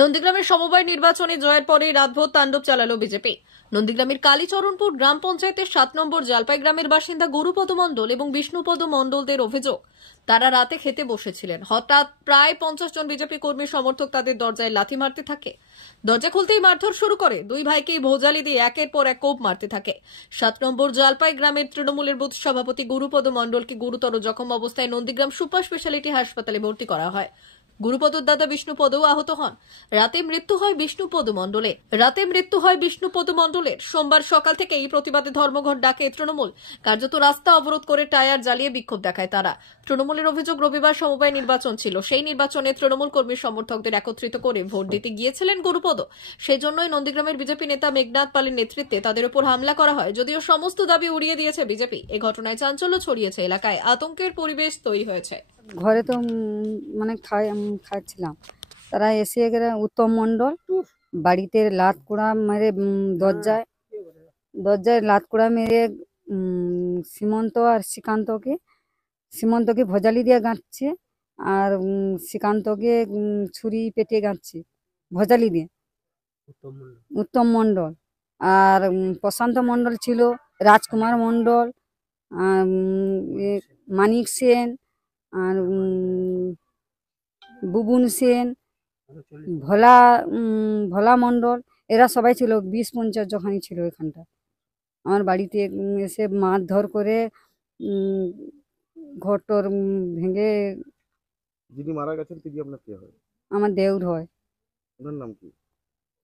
নন্দীগ্রামের সমবায় নির্বাচনে জয়ের পরে রাতভর তাণ্ডব চালালো বিজেপি। নন্দীগ্রামের কালীচরণপুর গ্রাম পঞ্চায়েতের 7 নম্বর জালপাই গ্রামের বাসিন্দা গুরুপদ মণ্ডল এবং বিষ্ণুপদ মণ্ডলদের অভিযোগ, তারা রাতে খেতে বসেছিলেন। হঠাৎ প্রায় 50 জন বিজেপি কর্মী সমর্থক তাদের দরজায় লাথি মারতে থাকে। দরজা খুলতেই মারধর শুরু করে। দুই ভাইকেই ভোজালি দিয়ে একের পর এক কোপ মারতে থাকে। 7 নম্বর জালপাই গ্রামের তৃণমূলের বুথ সভাপতি গুরুপদ মণ্ডলকে গুরুতর জখম অবস্থায় নন্দীগ্রাম সুপার স্পেশালিটি হাসপাতালে ভর্তি করা হয়। গুরুপদর দাদা বিষ্ণুপদও আহত হন। রাতে মৃত্যু হয় বিষ্ণুপদ মণ্ডলের। সোমবার সকাল থেকে এই প্রতিবাদে ধর্মঘট ডাকে তৃণমূল। কার্যত রাস্তা অবরোধ করে টায়ার জ্বালিয়ে বিক্ষোভ দেখায় তারা। তৃণমূলের অভিযোগ, রবিবার সমবায় নির্বাচন ছিল, সেই নির্বাচনে তৃণমূল কর্মী সমর্থকদের একত্রিত করে ভোট দিতে গিয়েছিলেন গুরুপদ। সেই জন্যই নন্দীগ্রামের বিজেপি নেতা মেঘনাথ পালের নেতৃত্বে তাদের উপর হামলা করা হয়। যদিও সমস্ত দাবি উড়িয়ে দিয়েছে বিজেপি। এই ঘটনায় চাঞ্চল্য ছড়িয়েছে এলাকায়, আতঙ্কের পরিবেশ তৈরি হয়েছে। ঘরে তো মানে খাচ্ছিলাম, তারা এসে গেলে উত্তম মণ্ডল বাড়িতে লাত কুড়া মেরে দরজায় লাত কুড়া মেরে সীমন্ত আর সীমন্তকে ভজালি দিয়ে গাঁথছে, আর শ্রীকান্তকে ছুরি পেটে গাঁথছে ভজালি দিয়ে। উত্তম মণ্ডল আর প্রশান্ত মণ্ডল ছিল, রাজকুমার মণ্ডল, মানিক সেন, আর বুবুন সেন, ভোলা মণ্ডল, এরা সবাই ছিল। 20-50 যখনই ছিল এখানটা। আমার বাড়িতে এসে মারধর করে ঘরটর ভেঙে। যিনি মারা গেছেন তিনি আপনার কে হয়? আমার দেউর হয়। ওনার নাম কি?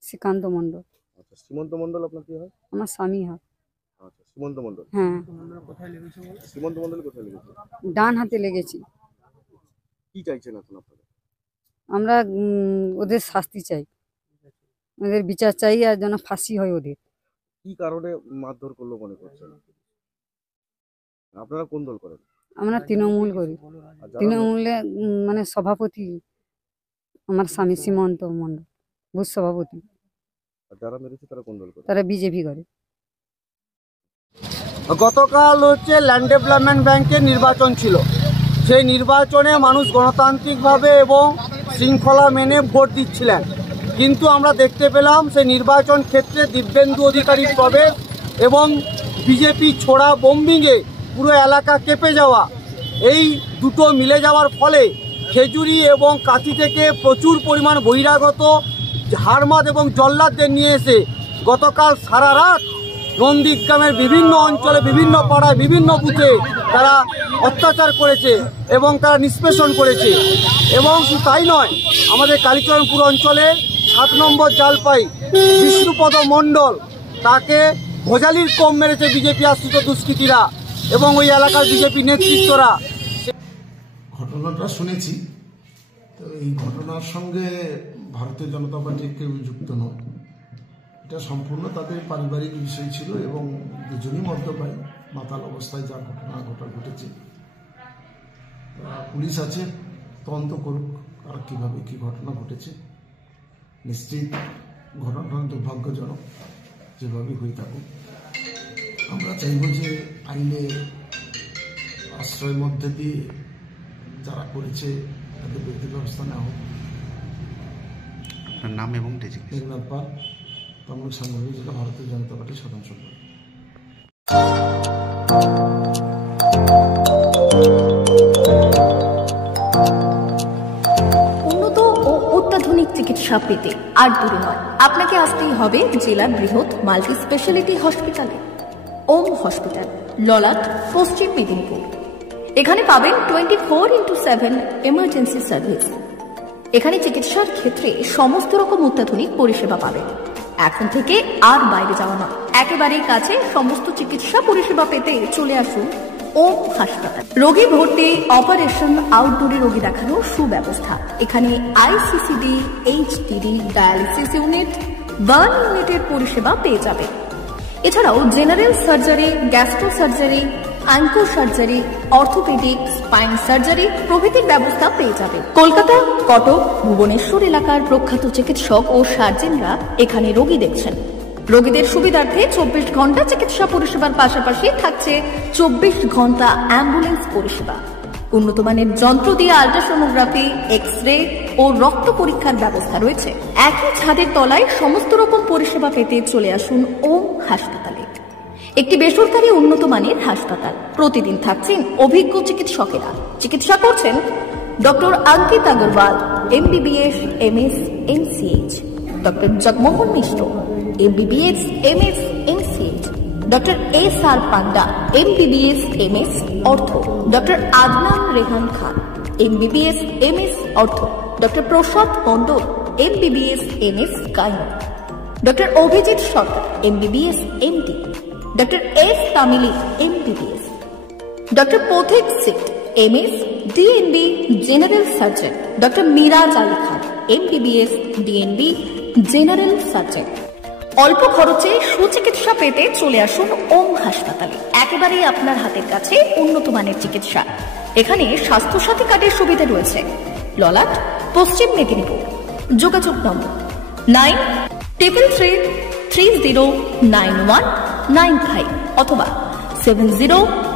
শ্রীকান্ত মণ্ডল। আচ্ছা, সীমন্ত মণ্ডল আপনার কি হয়? আমার স্বামী হয়। আচ্ছা, সীমন্ত মণ্ডল। হ্যাঁ। সীমন্ত মণ্ডল কোথায় লেগেছে? ডান হাতে লেগেছে। কি চাইছেন এখন আপনারা? আমরা ওদের শাস্তি চাই, ওদের বিচার চাই, আর যেন ফাঁসি হয় ওদের। কি কারণে মারধর করলো মনে করছেন? আপনারা কোন দল করেন? আমরা তৃণমূল করি। তৃণমূলে মানে সভাপতি আমার স্বামী সীমন্ত মণ্ডল, বুথ সভাপতি। যারা মেরেছে তারা কোন দল করে? তারা বিজেপি করে। গতকাল ল্যান্ড ডেভেলপমেন্ট ব্যাংকের নির্বাচন ছিল। সেই নির্বাচনে মানুষ গণতান্ত্রিকভাবে এবং শৃঙ্খলা মেনে ভোট দিচ্ছিলেন, কিন্তু আমরা দেখতে পেলাম সেই নির্বাচন ক্ষেত্রে দিব্যেন্দু অধিকারীর প্রবেশ এবং বিজেপি ছোড়া বোম্বিংয়ে পুরো এলাকা কেঁপে যাওয়া, এই দুটো মিলে যাওয়ার ফলে খেজুরি এবং কাঁথি থেকে প্রচুর পরিমাণ বহিরাগত হারমাদ এবং জল্লাদদের নিয়ে এসে গতকাল সারা রাত নন্দীগ্রামের বিভিন্ন অঞ্চলে, বিভিন্ন পাড়ায়, বিভিন্ন বুথে তারা অত্যাচার করেছে এবং তারা নিষ্পেষণ করেছে। এবং তাই নয়, আমাদের কালীচরণপুর অঞ্চলে 7 নম্বর জালপাই বিষ্ণুপদ মণ্ডল, তাকে ভোজালির কোপ মেরেছে বিজেপি আশ্রিত দুষ্কৃতীরা এবং ওই এলাকার বিজেপি নেতৃত্বরা। ঘটনাটা শুনেছি, তো এই ঘটনার সঙ্গে ভারতীয় জনতা পার্টির কেউ যুক্ত নয়। এটা সম্পূর্ণ তাদের পারিবারিক বিষয় ছিল এবং দুজনই মদ্যপায়ী, মাতাল অবস্থায় যা ঘটনা ঘটেছে। পুলিশ আছে, তদন্ত করুক আর কিভাবে কি ঘটনা ঘটেছে। নিশ্চিত ঘটনাটা দুর্ভাগ্যজনক, যেভাবে হয়ে থাকুক। আমরা চাইব যে আইনের আশ্রয়ের মধ্যে দিয়ে যারা করেছে তাদের বিরুদ্ধে ব্যবস্থা নেওয়া হোক। আপনার নাম এবং মেঘনাথ পাল, তমলুক সাংগঠনিক জেলা ভারতীয় জনতা পার্টির সাধারণ সম্পাদক। উন্নত ও অত্যাধুনিক চিকিৎসা পেতে আর দূরে নয়, আপনাকে আসতেই হবে জেলার বৃহৎ মাল্টি স্পেশালিটি হসপিটালে। ওম হসপিটাল, ললাট, পশ্চিম মেদিনীপুর। এখানে পাবেন 24x7 এমার্জেন্সি সার্ভিস। এখানে চিকিৎসার ক্ষেত্রে সমস্ত রকম অত্যাধুনিক পরিষেবা পাবেন। এখন থেকে আর বাইরে যাওয়া নয়, একেবারেই কাছে সমস্ত চিকিৎসা পরিষেবা পেতে চলে আসুন ওম হাসপাতাল। রোগী ভর্তি, অপারেশন, আউটডোরে রোগী দেখানোর সুব্যবস্থা। এখানে ICCD, HDD, dialysis unit, burn ইউনিটের পরিষেবা পেয়ে যাবে। এছাড়াও general surgery, gastro surgery, onco surgery, orthopaedic, spine surgery প্রভৃতির ব্যবস্থা পেয়ে যাবে। কলকাতা, কটক, ভুবনেশ্বর এলাকার প্রখ্যাত চিকিৎসক ও সার্জেনরা এখানে রোগী দেখছেন। রোগীদের সুবিধার্থে 24 ঘন্টা চিকিৎসা পরিষেবার পাশাপাশি থাকছে 24 ঘন্টা অ্যাম্বুলেন্স পরিষেবা। উন্নত মানের যন্ত্র দিয়ে আল্ট্রাসোনোগ্রাফি, এক্স রে, ও রক্ত পরীক্ষার ব্যবস্থা রয়েছে। একই ছাদের তলায় সমস্ত রকম পরিষেবা পেতে চলে আসুন ওম হাসপাতালে। একটি বেসরকারি উন্নত মানের হাসপাতাল। প্রতিদিন থাকছেন অভিজ্ঞ চিকিৎসকেরা। চিকিৎসা করছেন doctor Ankit Agarwal, MBBS, MS, MCH, doctor Jagmohan Mishra, MBBS, MS, MCH, doctor SR Panda, MBBS, MS, ortho, doctor Adnan Rehan Khan, MBBS, MS, ortho, doctor Prasad Mondal, MBBS, MS, gynae, doctor Abhijit Sarkar, MBBS, MD, doctor S তামিলি, MBBS, ডক্টর পথিক সিট, MS, DNB, general surgeon, doctor Miraj Ali Khan, MBBS, DNB, general surgeon. অল্প খরচে সুচিকিৎসা পেতে চলে আসুন ওম হাসপাতালে। একেবারেই আপনার হাতের কাছে উন্নত মানের চিকিৎসা। এখানে স্বাস্থ্যসাথী কার্ডের সুবিধা রয়েছে। ললাট, পশ্চিম মেদিনীপুর। যোগাযোগ নম্বর 9333309195 অথবা 70